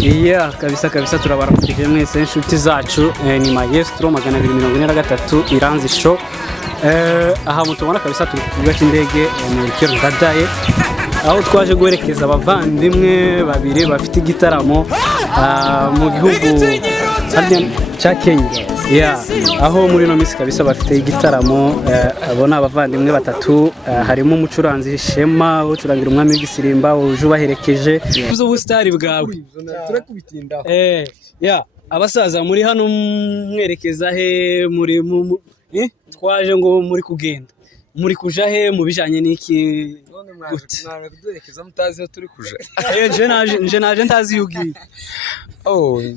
Iya kabisa turabaramukije mwese inshuti zacu ni Maestro 243 Iranzi show aha mutubona kabisa turi kuvuga cy'indege Melchior Ndadaye aho twaje guherekeza abavandimwe babiri bafite igitaramo mu gihugu cya Kenya. Aho muri no misi kabisa bafite igitaramo abona abavandimwe batatu harimo umucuranzi Shema ucurangira umwami w'Igisirimba uje ubaherekeje ubustari bwawe turakubitindaho abasaza muri hano mwerekeza he muri twaje ngo muri kugenda muri kuja he mu bijanye n'iki none kuduherekeza mutazi aho turi kuja nje naje ntazi yugi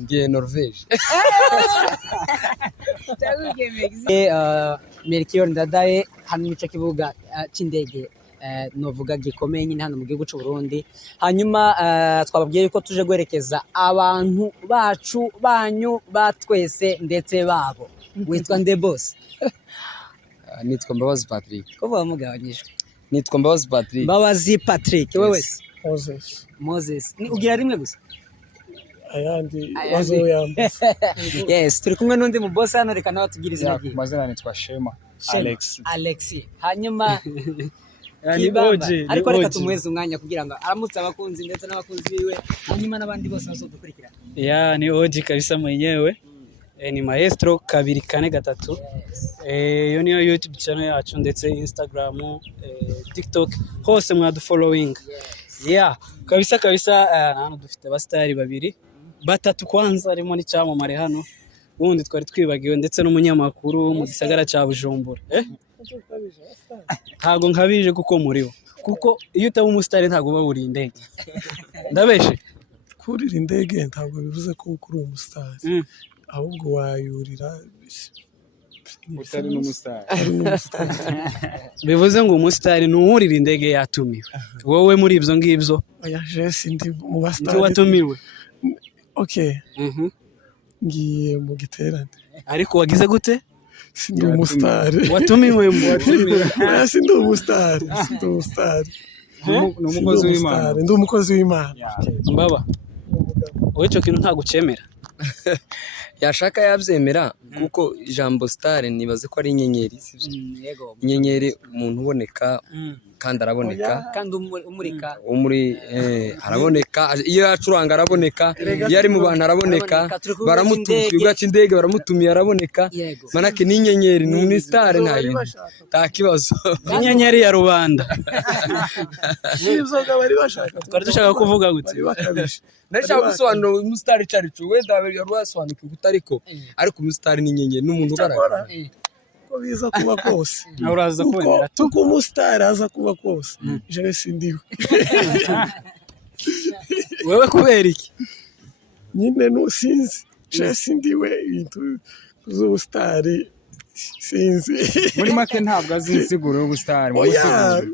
ngiye Norvege Melchior Ndadaye hano mu kibuga cy'indege novuga gikomeye nyine hano mu gihugu cy'u Burundi. Hanyuma twababwiye yuko tuje guherekeza abantu bacu banyu batwese ndetse babo. Witwa nde boss? Nitwa Mbabazi Patrick. Ko bamugabanyije? Nitwa Mbabazi Patrick. Mbabazi Patrick wewe? Moses. Ni ugira rimwe gusa? Ayandi wazo yamba. Yes, turi kumwe n'undi mu boss hano reka nawe tubwirize nagiye. Mazina nitwa Shema Alexi. Hanyuma ariko reka tumuheze umwanya kugira ngo aramutse abakunzi ndetse n'abakunzi biwe hanyuma n'abandi bose bazodukurikira. Ni Oji kabisa mwenyewe. Ni Maestro 243 yo niyo YouTube channel yacu ndetse Instagram TikTok hose mwadu following kabisa hano dufite abastari babiri batatu kwanza arimo ni cyamamare hano ubundi twari twibagiwe ndetse n'umunyamakuru mu gisagara cya Bujumbura ntago nkabije kuko muriho kuko iyo utaba umustari ntago uba uri indege ndabeshe kurira indege ntabwo bivuze ko ukuri umustari ahubwo wayurira utari n'umustar bivuze ngo umustari nuwurira indege yatumiwe wowe muri ibyo ngibyo oya Jesse ndi mu bastari watumiwe ngiye mu giterane ariko wagize gute sindi umustari watumiwe sindi umustari n'umukozi w'Imana ndi umukozi w'Imana mbaba wowe cyo kintu ntago cemera yashaka yabyemera kuko ijambo star nibaze ko ari inyenyeri inyenyeri umuntu uboneka kandi araboneka kandi umurika araboneka iyo yacuranga araboneka iyo ari mu bantu araboneka baramutumiye ugaca indege baramutumiye araboneka manake ni inyenyeri ni star nta kibazo inyenyeri ya rubanda nibyo bari bashaka twari dushaka kuvuga gute nashaka gusobanura umustar cyaricu wenda yarusobanuka gutariko ariko umustar ni inyenyeri n'umuntu ugaragara ko biza kuba kose uraza kwemera tuko umustar aza kuba kose jewe sindiwe wewe kubera iki nyine nusinzi je sindiwe ibintu z'ubustari sinzi muri make ntabwo azinsiguro y'ubustari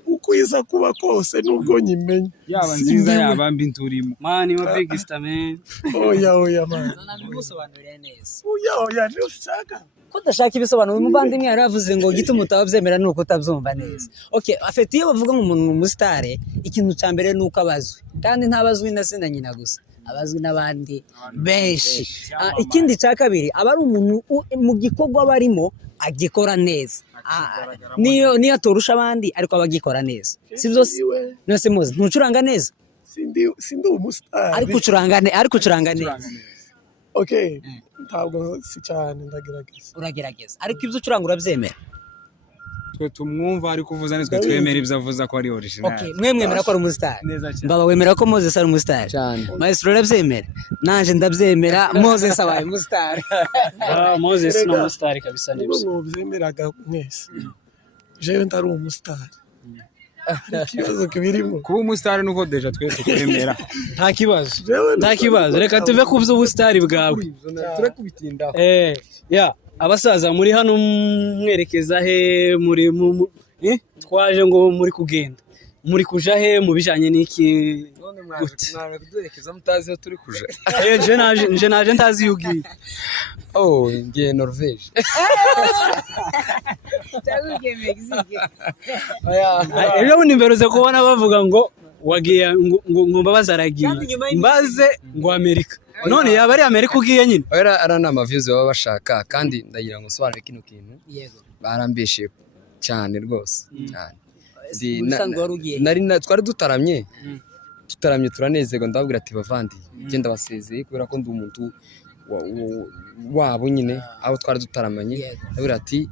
uko iza kuba kose nubwo nyimenye yaba nziza yaba mbi nturimo man you big star man oya man nabimusobanurira neza oya ntushaka ko dashaka ibisobanuro umuvandimwe yaravuze ngo gituma utabyemera nuko utabyumva neza afite iyo bavuga ngo umuntu umustare ikintu cya mbere nuko abazwi kandi ntabazwi na se na nyina gusa abazwi n'abandi benshi ikindi cya kabiri aba ari umuntu mu gikorwa barimo agikora neza niyo atorusha abandi ariko abagikora neza sibyo nose muzi ntucuranga neza sindi umustari ariko ucuranga neza ntabwo si cyane uragerageza ariko ibyo ucuranga urabyemera twe tumwumva ariko uvuza nitwe twemera ibyo avuza ko ari original mwe mwemera ko ari umustari mbaba wemera ko Moses ari umustari Maestro urabyemera nanje ndabyemera Moses abaye umustari Moses ni umustari kabisa nibyo mubyemeraga mwese jewe ntari umustari ikibazo kibirimo kuba umustari nuko deja twe tukwemera nta kibazo reka tuve ku by'ubustari bwawe turakubitindaho abasaza muri hano mwerekeza he muri twaje ngo muri kugenda muri kuja he mu bijanye n'iki none mwana kuduherekeza mutazi aho turi kuja nje naje ntazi yugi ngiye Norvege cyangwa ugiye Mexique ejo bundi mbereze kubona bavuga ngo wagiye ngo Mbabazi aragiye mbaze ngo Amerika none yaba ari Amerika ugiye nyine ari n'amaviews baba bashaka kandi ndagira ngo nsobanure kino kintu barambeshe cyane rwose cyane twari dutaramye turanezerwa ndababwira ati bavandi genda basezeye kubera ko ndi umuntu wabo nyine aho twari dutaramanye ndabwira ati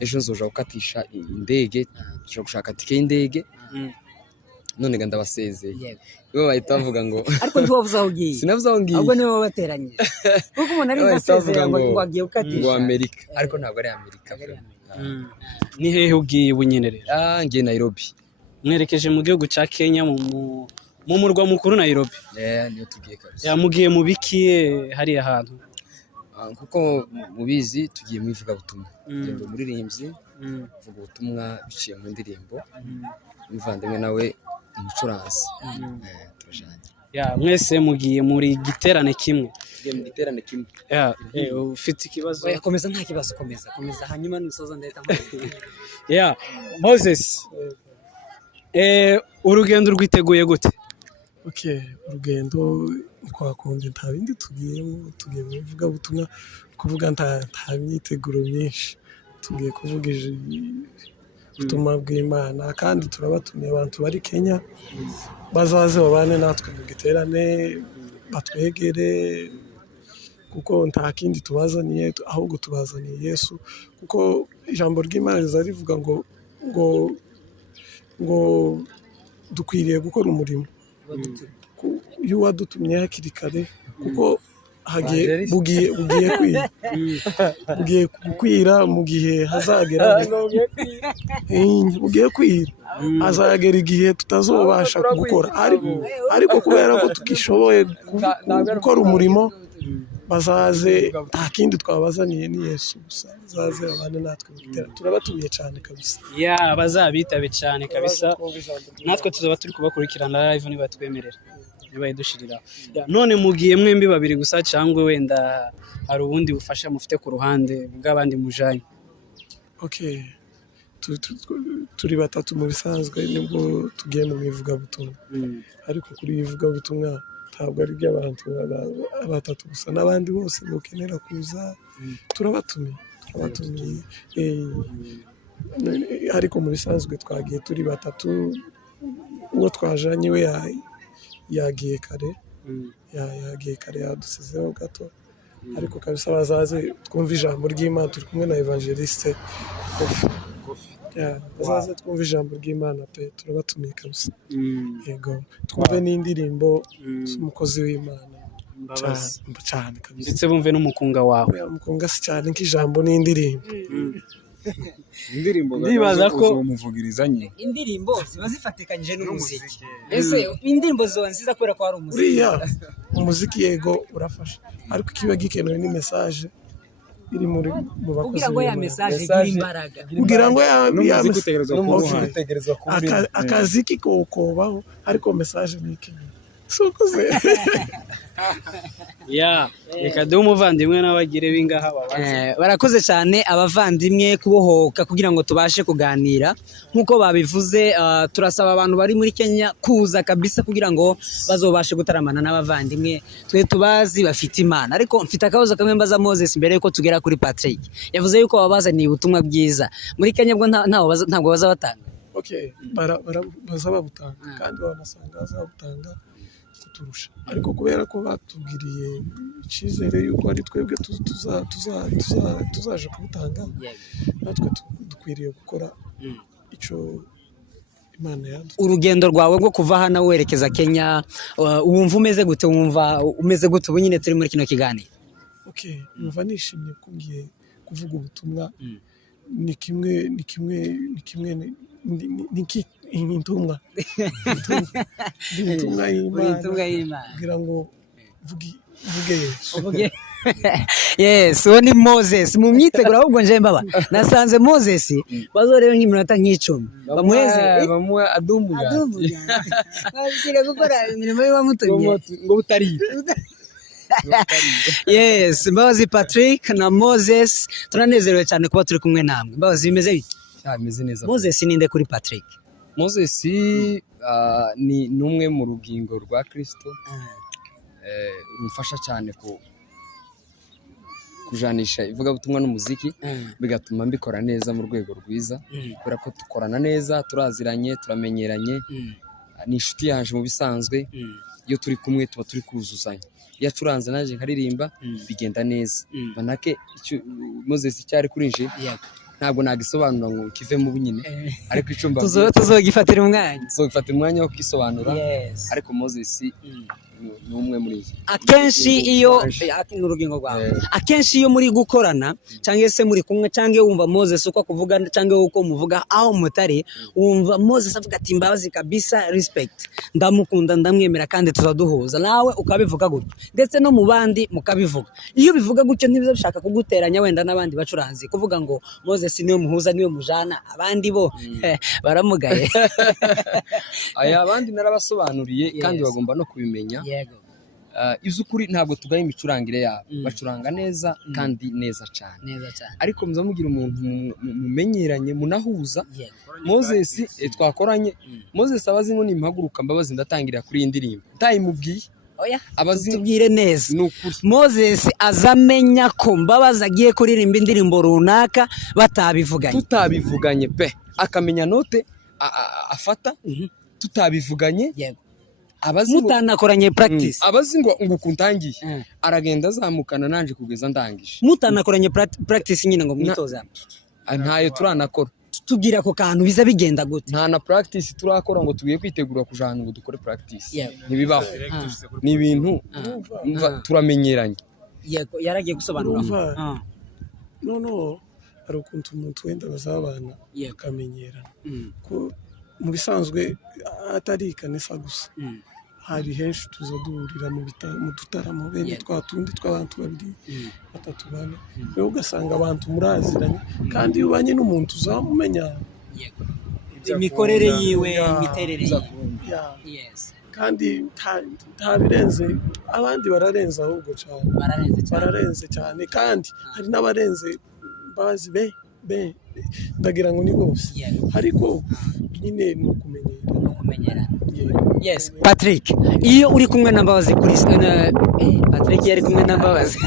ejo nzoja gukatisha indege nshaka gushaka tike y'indege none ganda basezeye bo bahita bavuga ngo ariko ntiwavuze aho ugiye sinavuze aho ngiye ahubwo nibo bateranyije kuko umuntu ari gasezeye ngo agiye gukatisha ngo Amerika ariko ntabwo ari Amerika ni hehe ugiye bunyene rero ngiye Nairobi mwerekeje mu gihugu cya Kenya mu murwa mukuru Nairobi niyo tugiye kabisa mugiye mu bikiye hari ahantu kuko mubizi tugiye mu ivugabutumwa ngendo muririmbyi vuga ubutumwa biciye mu ndirimbo muvandimwe nawe umucuranzi turajanye mwese mugiye muri giterane kimwe tugiye mu giterane kimwe ufite ikibazo komeza nta kibazo komeza hanyuma nisoza ndahita Moses urugendo rwiteguye gute urugendo twakunze nta bindi tugiye mu ivugabutumwa kuvuga nta myiteguro myinshi tugiye kuvuga ubutumwa bw'Imana kandi turabatumiye abantu bari Kenya bazaze babane natwe mu giterane batwegere kuko nta kindi tubazaniye ahubwo tubazaniye Yesu kuko ijambo ry'Imana rivuga ngo dukwiriye gukora umurimo iyo wadutumye hakiri kare kuko bugiye gukwira mu gihe hazagera bugiye kwira hazagera igihe tutazobasha gukora ariko kubera ko tugishoboye gukora umurimo bazaze nta kindi twabazaniye ni Yesu gusa bazaze babane natwe turabatumiye cyane kabisa bazabitabe cyane kabisa natwe tuzaba turi kubakurikirana live niba twemerera niba idushirira none mugiye mwembi babiri gusa cyangwa wenda hari ubundi bufasha mufite ku ruhande bw'abandi mujanye turi batatu mu bisanzwe nibwo tugiye mu ivugabutumwa ariko kuri ivugabutumwa ntabwo ari iby'abantu batatu gusa n'abandi bose bakenera kuza turabatumiye ariko mu bisanzwe twagiye turi batatu uwo twajanye we yagiye kare yadusizeho gato ariko kabisa bazaze twumva ijambo ry'Imana turi kumwe na evangeliste bazaze twumva ijambo ry'Imana pe turabatumiye kabisa yego twumve n'indirimbo z'umukozi w'Imana cyane kabisa ndetse bumve n'umukunga wawe umukunga si cyane nk'ijambo n'indirimbo ndibaza ko umuvugirizanye indirimbo ziba zifatikanyije n'umuziki ese indirimbo ziba nziza kubera ko hari umuziki umuziki yego urafasha ariko kiba gikenewe ni message iri mu bakozi kugira ngo ya message igire imbaraga kugira ngo akazi kikobaho ariko message ni ikintu sokoze reka duhe umuvandimwe n'abagire bingaha barakoze cyane abavandimwe kubohoka kugira ngo tubashe kuganira nk'uko babivuze turasaba abantu bari muri Kenya kuza kabisa kugira ngo bazobashe gutaramana n'abavandimwe twe tubazi bafite Imana ariko mfite akabazo kamwe mbaza Moses mbere yuko tugera kuri Patrick yavuze yuko babazaniye ubutumwa bwiza muri Kenya bwo ntabwo bazabatanga bazabutanga kandi banasanga bazabutanga kuturusha ariko kubera ko batubwiriye icyizere yuko ari twebwe tuzaje kubutanga natwe dukwiriye gukora icyo Imana yaduha. Urugendo rwawe rwo kuva hano werekeza Kenya wumva umeze gute ubu nyine turi muri kino kiganiro? Numva nishimye kugiye kuvuga ubutumwa ni kimwe intumwa y'Imana kugira ngo vuge Yes, uwo ni Moses mu myiteguro ahubwo nje mbaba nasanze Moses bazorebe nk'iminota nk'icumi bamuheze bamuha adumuga bazire gukora imirimo y'abamutumye ngo butari Yes, Mbabazi Patrick na Moses turanezerewe cyane kuba turi kumwe namwe. Mbabazi bimeze bite? Bimeze neza. Moses ninde kuri Patrick? Moses ni numwe mu rugingo rwa Kristo rumfasha cyane kujanisha ivugabutumwa n'umuziki bigatuma mbikora neza mu rwego rwiza kubera ko dukorana neza turaziranye turamenyeranye ni inshuti yanje mu bisanzwe iyo turi kumwe tuba turi kuzuzanya iyo acuranze naje nkaririmba bigenda neza manake Moses cyari kuri nje ntabwo nagisobanura ngo kive mu bunyine ariko icumba tuzogifatira umwanya wo kisobanura ariko Moses ni umwe muri iyi akenshi iyo n'urugingo rwawe akenshi iyo muri gukorana cyangwa se muri kumwe cyangwa wumva Moses uko kuvuga cyangwa uko muvuga aho mutari wumva Moses avuga ati Mbabazi kabisa respect ndamukunda ndamwemera kandi tuzaduhuza nawe ukabivuga gutyo ndetse no mu bandi mukabivuga iyo bivuga gutyo ntibiza bishaka kuguteranya wenda n'abandi bacuranzi kuvuga ngo Moses niwe muhuza niwe mujana abandi bo baramugaye aya abandi narabasobanuriye kandi bagomba no kubimenya izukuri ntabwo tugaye imicurangire yabo bacuranga neza kandi neza cyane ariko muzamugira umuntu mumenyeranye munahuza Moses twakoranye Moses abazi ngo nimpaguruka Mbabazi ndatangira kuri indirimbo ntayimubwiye tubwire neza Moses azamenya ko Mbabazi agiye kuririmba indirimbo runaka tutabivuganye pe akamenya note afata tutabivuganye mutanakoranye practice abazi ngo kuntangiye aragenda azamukana nanje kugeza ndangije mutanakoranye practice nyine ngo mwitoza ntayo turanakora tubwira ko kantu biza bigenda gute nta na practice turakora ngo tugiye kwitegura kujana ngo dukore practice ntibibaho ni ibintu turamenyeranye yego yaragiye gusobanura no hari ukuntu umuntu wenda bazabana bakamenyerana ko mu bisanzwe atari ikanisa gusa hari henshi tuza duhurira mu dutaramo bene twatundi tw'abantu babiri batatu bane rero ugasanga abantu muraziranye kandi iyo ubanye n'umuntu uzamumenya imikorere yiwe imiterere yiwe kandi nta birenze abandi bararenze ahubwo cyane bararenze cyane kandi hari n'abarenze Mbabazi ndagira ngo ni bose ariko nyine ni ukumenyera yes Patrick iyo uri kumwe na Mbabazi kuri Patrick yari kumwe na Mbabazi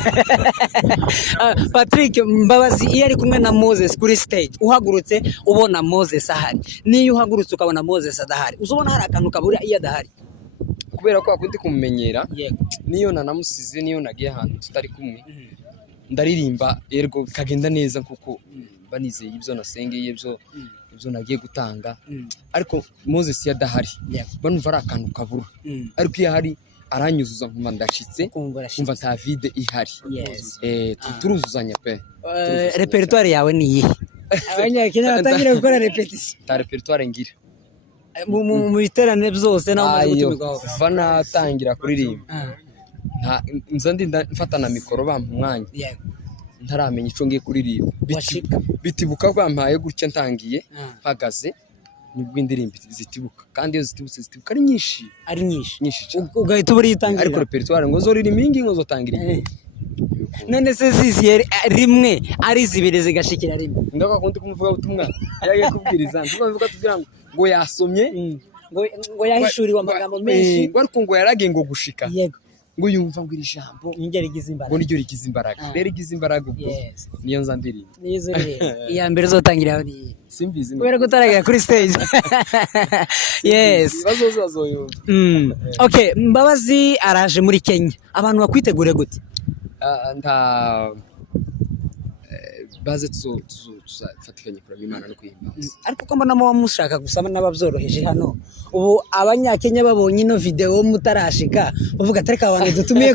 Patrick Mbabazi iyo ari kumwe na Moses kuri stage uhagurutse ubona Moses ahari niyo uhagurutse ukabona Moses adahari uzubona hari akantu kabura iyo adahari kubera ko akundi kumumenyera niyo nanamusize niyo nagiye ahantu tutari kumwe ndaririmba ergo bikagenda neza kuko banizeye ibyo nasengeye ibyo nagiye gutanga ariko Moses yadahari banumva ari akantu kabura ariko iyo ahari aranyuzuza nkumva ndashitse kumva nta vide ihari turuzuzanya pe repertoire yawe ni iyihe abanyakenya batangira gukora repetition ta repertoire ngira mu biterane byose naho kuva natangira kuririmba nza mfata na mikoro bampa umwanya ntaramenya icyo ngiye kuririmba bitibuka bampaye gutya ntangiye mpagaze nibwo indirimbo zitibuka kandi iyo zitibutse zitibuka ari nyinshi ugahita ubura yitangira ariko repertoire ngo zoririmba ingi ngo zotangira none se ziziye rimwe ari zibiri zigashikira rimwe ndaka kundi kumuvuga ubutumwa yagiye kubwiriza ntuvuga tugira ngo yasomye ngo yahishuriwe amagambo menshi ariko ngo yaragiye ngo gushika yego ngo yumva ngo iri jambo niryo rigize imbaraga ngo niryo rigize imbaraga rero rigize imbaraga ubwo niyo nza ndirimba nizo iya mbere zotangira ni simbizi kubera gutaragira kuri stage yes bazoyumva okay Mbabazi araje muri Kenya abantu bakwitegure gute baze tuzafatikanye kuraba Imana no kuyimbaza ariko ko mbona mushaka gusaba n'ababyoroheje hano ubu abanyakenya babonye ino video mutarashika bavuga ati reka abantu dutumiye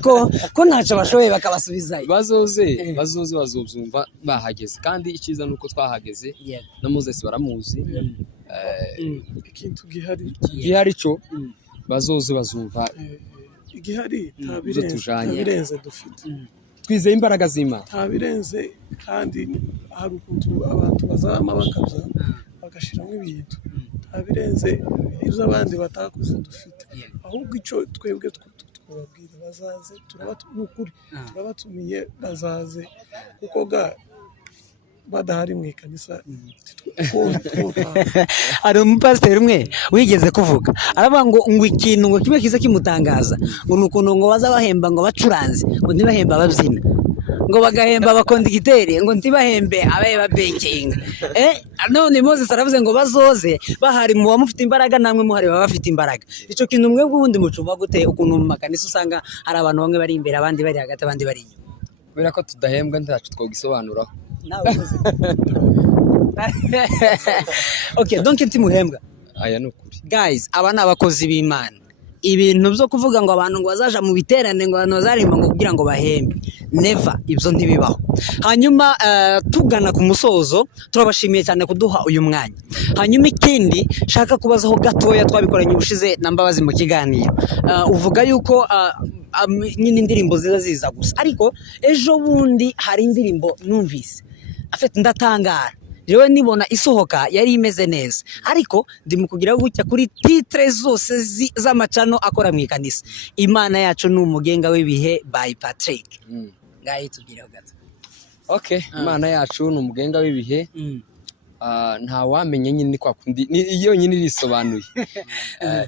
ko ntacyo bashoboye bakabasubizayo bazoze bazobyumva bahageze kandi icyiza nuko twahageze na Moses baramuzi ikintu gihari cyo bazoze bazumva igihari ntabirenze dufite twizeye imbaraga z'Imana ntabirenze kandi hari ukuntu abantu bazama bakaza bagashiramo ibintu ntabirenze ibyo abandi batakoze dufite ahubwo icyo twebwe twababwira bazaze turabatumiye bazaze kuko badahari mu ikanisa hari umupasiteri umwe wigeze kuvuga aravuga ngo ikintu ngo kimwe kiza kimutangaza ngo ni ukuntu ngo baza bahemba ngo bacuranze ngo ntibahemba ababyina ngo bagahemba abakondikiteri ngo ntibahembe abaye babekinga none Moses aravuze ngo bazoze bahari mu bamufite imbaraga namwe muhari baba bafite imbaraga icyo kintu mwebwe ubundi mucumva gute ukuntu mu makanisa usanga hari abantu bamwe bari imbere abandi bari hagati abandi bari inyuma kubera ko tudahembwa ntacu twogisobanuraho okay donc ntimuhembwa aya nukuri guys aba ni abakozi b'Imana ibintu byo kuvuga ngo abantu ngo bazaja mu biterane ngo abantu bazarimba ngo kugira ngo bahembe never ibyo ntibibaho hanyuma tugana ku musozo turabashimiye cyane kuduha uyu mwanya hanyuma ikindi shaka kubazaho gatoya twabikoranye ubushize na Mbabazi mu kiganiro uvuga yuko nyine indirimbo ziza gusa ariko ejo bundi hari indirimbo numvise afite ndatangara jewe nibona isohoka yari imeze neza ariko ndimukugira gutya kuri titre zose z'amacano akora mu ikanisa Imana yacu ni umugenga w'ibihe by Patrick ngaye tugira gato okay Imana yacu ni umugenga w'ibihe nta wamenye nyine kwa kundi iyo nyine irisobanuye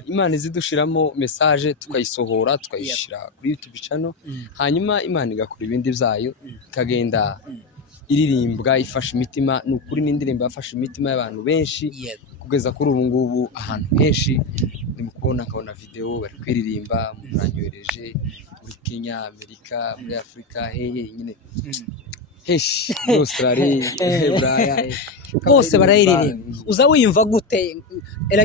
Imana izidushiramo message tukayisohora tukayishira kuri YouTube channel hanyuma Imana igakora ibindi byayo ikagenda iririmbwa ifasha imitima n'ukuri n'indirimbo yafasha imitima y'abantu benshi kugeza kuri ubu ngubu ahantu henshi ndimo kubona video bari kwiririmba muranyohereje muri Kenya Amerika muri Afrika nyine heshi Australia Buraya bose barayiririmba uza wiyumva gute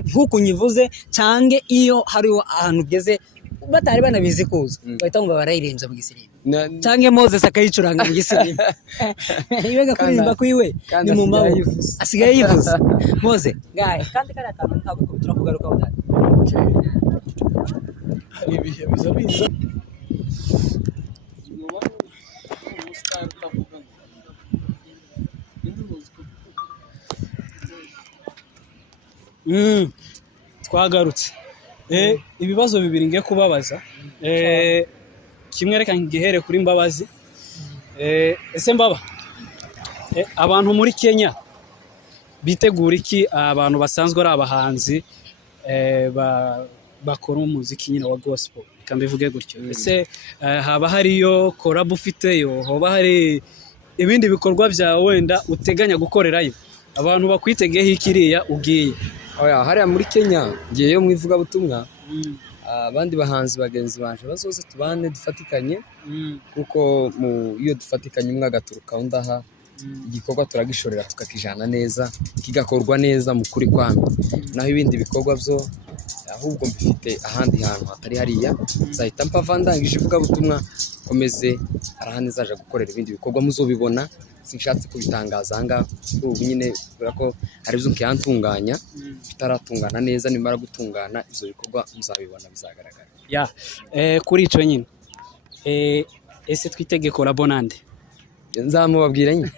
nk'uko nyivuze cyange iyo hari ahantu ugeze batari banabizi kuza bahita ngo barayirimbye mu gisirimu cyange Moses akayicuranga mu gisirimu ibega kuririmba kwiwe ni mu mawo asigaye yivuze Moses gaye kandi kari akantu ntabwo turakugaruka udari hari ibihe biza twagarutse ibibazo bibiri ngiye kubabaza kimwe reka ngihere kuri Mbabazi ese Mbaba abantu muri Kenya bitegura iki abantu basanzwe ari abahanzi bakora umuziki nyine wa gospel kambivuge gutyo ese haba hariyo collab ufiteyo hoba hari ibindi bikorwa byawe wenda uteganya gukorerayo abantu bakwitegeho ikiriya ugiye oya hariya muri Kenya ngiyeyo mu ivugabutumwa abandi bahanzi bagenzi banje bazoze tubane dufatikanye kuko iyo dufatikanye umwe agaturuka undaha igikorwa turagishorera tukakijana neza kigakorwa neza mu kuri kwami naho ibindi bikorwa byo ahubwo mbifite ahandi hantu hatari hariya zahita mpava ndangije ivugabutumwa komeze arahane zaje gukorera ibindi bikorwa muzobibona sinshatse kubitangaza anga ubu nyine kubera ko hari byo nkiyantunganya bitaratungana neza nimara gutungana izo bikorwa muzabibona bizagaragara kuri ico nyine ese twitege collab nande nzamubabwira nyine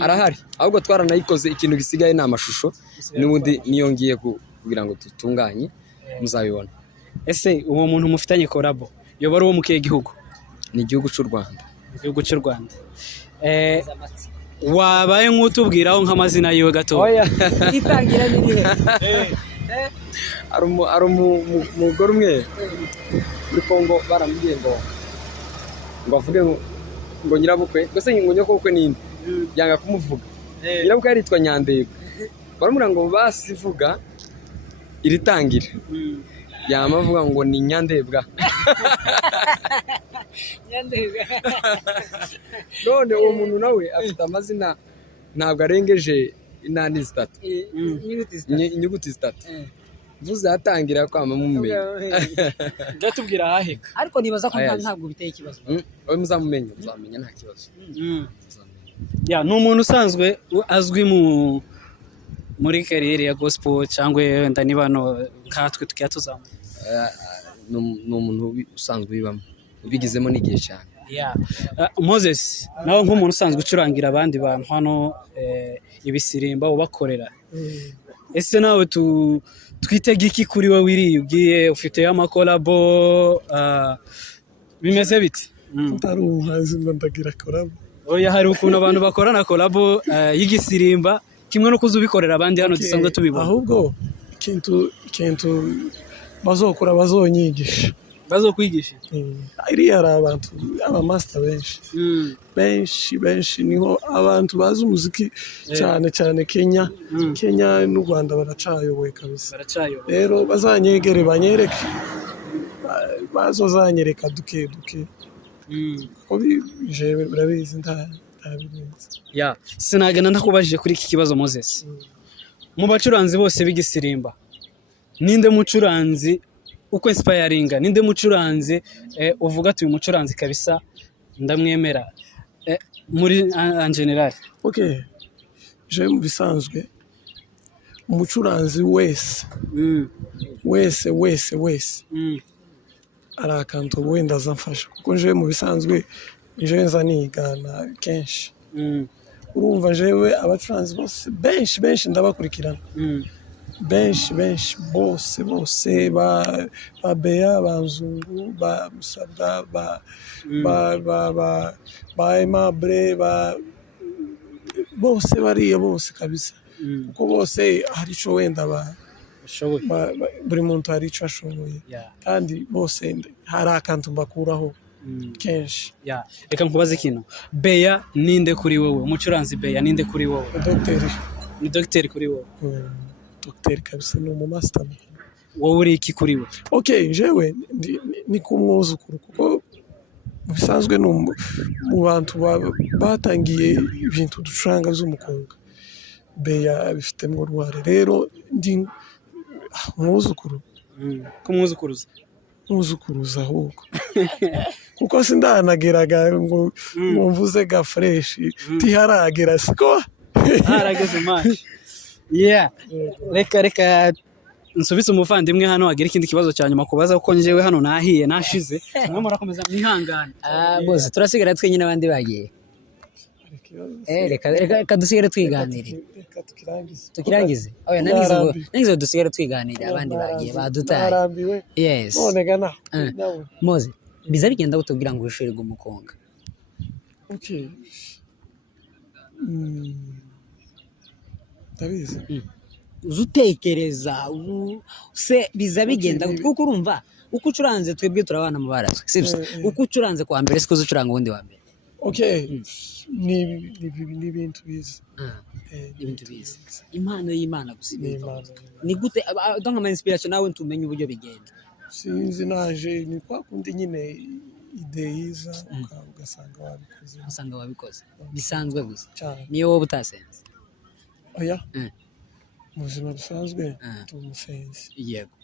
arahari ahubwo twaranayikoze ikintu gisigaye ni amashusho n'ubundi niyo ngiye kugira ngo tutunganye muzabibona ese uwo muntu mufitanye collab yoba ari uwo mu kihe gihugu ni igihugu cy'u Rwanda igihugu cy'u Rwanda wabaye nk'utubwiraho nk'amazina yiwe gato itangira nirihe ari umugore umwe muri Kongo baramubwiye ngo avuge ngo nyirabukwe mbese ngo nyokobukwe ninde yanga kumuvuga nyirabukwe yaritwa Nyandego baramubwira ngo basivuga iritangira yamavuga ngo ni Nyandebwa none uwo muntu nawe afite amazina ntabwo arengeje inani zitatu inyuguti zitatu vuze atangira kwama mumenya ndatubwira ahaheka ariko nibaza ko ntabwo biteye ikibazo wowe muzamumenya nta kibazo ni umuntu usanzwe azwi muri kariyeri ya gospel cyangwa wenda niba nkatwe tukiya tuzamuka ni umuntu usanzwe ubibamo ubigizemo n'igihe cyane Moses nawe nk'umuntu usanzwe ucurangira abandi bantu hano ibisirimba ubakorera ese nawe twitege iki kuri wowe wiriye ugiye ufiteyo amakolabo bimeze biti utari umuhanzi ngo ndagira kolabo oya hari ukuntu abantu bakorana kolabo y'igisirimba kimwe no kuzubikorera abandi hano dusanzwe tubibona ahubwo ikintu bazokora bazonyigisha bazokwigisha iriya hari abantu abamaster benshi niho abantu bazi umuziki cyane Kenya n'u Rwanda baracayoboye kabisa rero bazanyegere banyereke bazozanyereka duke ko jewe urabizi ndabirenze ya sinagana ndakubajije kuri iki kibazo Moses mu bacuranzi bose b'igisirimba ninde mucuranzi uko inspiringa ninde mucuranzi uvuga ati uyu mucuranzi kabisa ndamwemera muri en general je mu bisanzwe umucuranzi wese arakanto wenda azamfasha kuko je mu bisanzwe je nza nigana kenshi urumva jewe abacuranzi bose benshi ndabakurikirana benshi bose ba Beya ba Nzungu ba Musabwa ba Aimable bose bariya bose kabisa kuko bose hari ico wenda buri muntu hari ico ashoboye kandi bose hari akantu mbakuraho kenshi reka nkubaze ikintu Beya ninde kuri wowe umucuranzi Beya ninde kuri wowe ni docteur kuri wowe docteur kabisa ni master wowe uri iki kuri we jewe ni kumwuzukuru kuko bisanzwe mu bantu batangiye ibintu ducuranga z'umukunga Beya bifitemo uruhare rero ndi umwuzukuru kumwuzukuruza ahubwo kuko sindanageraga ngo mvuze ga fresh tiharagera siko harageze match reka nsubise umuvandimwe hano agira ikindi kibazo cya nyuma kubaza kuko njyewe hano nahiye nashize mwe murakomeza mwihangane bose turasigara twenyine abandi bagiye reka dusigare twiganire tukirangize oya nanizo dusigare twiganire abandi bagiye badutaye yes Moze biza bigenda gutubwira ngo ushirirwe umukonga ndabizi uzutekereza se biza bigenda kuko urumva uko ucuranze twebwe turabana mu barazo sibyo uko ucuranze kwa mbere siko ucuranга undi wa mbere ni ibintu biza impano y'Imana gusa ni gute donc ama inspiration nawe ntumenye uburyo bigenda sinzi naje ni kwa kundi nyine ideiza ugasanga wabikoze bisanzwe gusa niyo wowe utasenze oya muzima bisanzwe tumusenze yego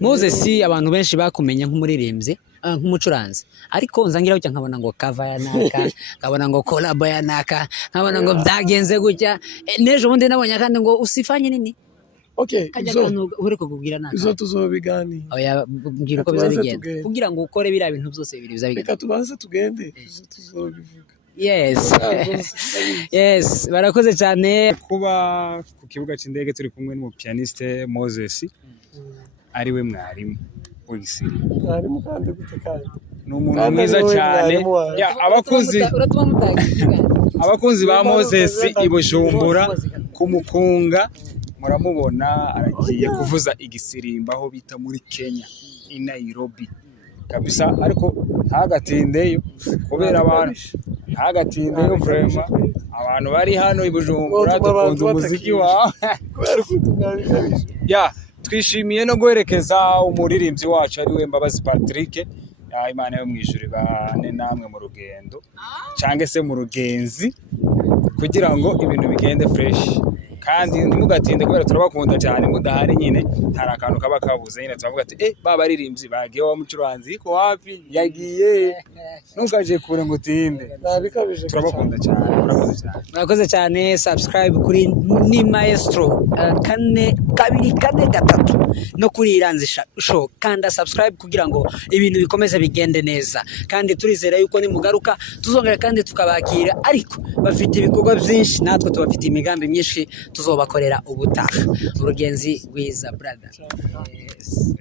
Moses abantu benshi bakumenya nk'umuririmbyi nk'umucuranzi ariko nzangira gutya nkabona ngo cover ya naka nkabona ngo collab ya naka nkabona ngo byagenze gutya nejo bundi nabonye kandi ngo usifanye nini ureko kubwira naka izo tuzobiganira oya mbwira uko bizabigenda kugira ngo ukore biriya bintu byose bibiri bizabigenda reka tubanze tugende izo tuzobivuga yes barakoze cyane kuba ku kibuga cy'indege turi kumwe n'umupianiste Moses ariwe mwarimu mwarimu kandi gute kandi ni umuntu mwiza cyane abakunzi ba Moses i Bujumbura kumukunga muramubona aragiye kuvuza igisirimba aho bita muri Kenya i Nairobi kabisa ariko ntagatindeyo kubera abantu ntagatindeyo vraiment abantu bari hano i Bujumbura dukunda umuziki wawe twishimiye no guherekeza umuririmbyi wacu ari we Mbabazi Patrick Imana yo mwijuru bane namwe mu rugendo cyangwa se mu rugenzi kugira ngo ibintu bigende fresh kandi ntimugatinde kubera turabakunda cyane mudahari nyine hari akantu kaba kabuze nyine turavuga ati baba aririmbyi bagiye wa mucuranzi ko wapi yagiye ntugaje kure ngo utinde turabakunda cyane murakoze cyane subscribe kuri ni Maestro 4 no kuri Iranzi show kanda subscribe kugira ngo ibintu bikomeze bigende neza kandi turizera yuko nimugaruka tuzongera kandi tukabakira ariko bafite ibikorwa byinshi natwe tubafite imigambi myinshi tuzobakorera ubutaha urugenzi rwiza brother yes.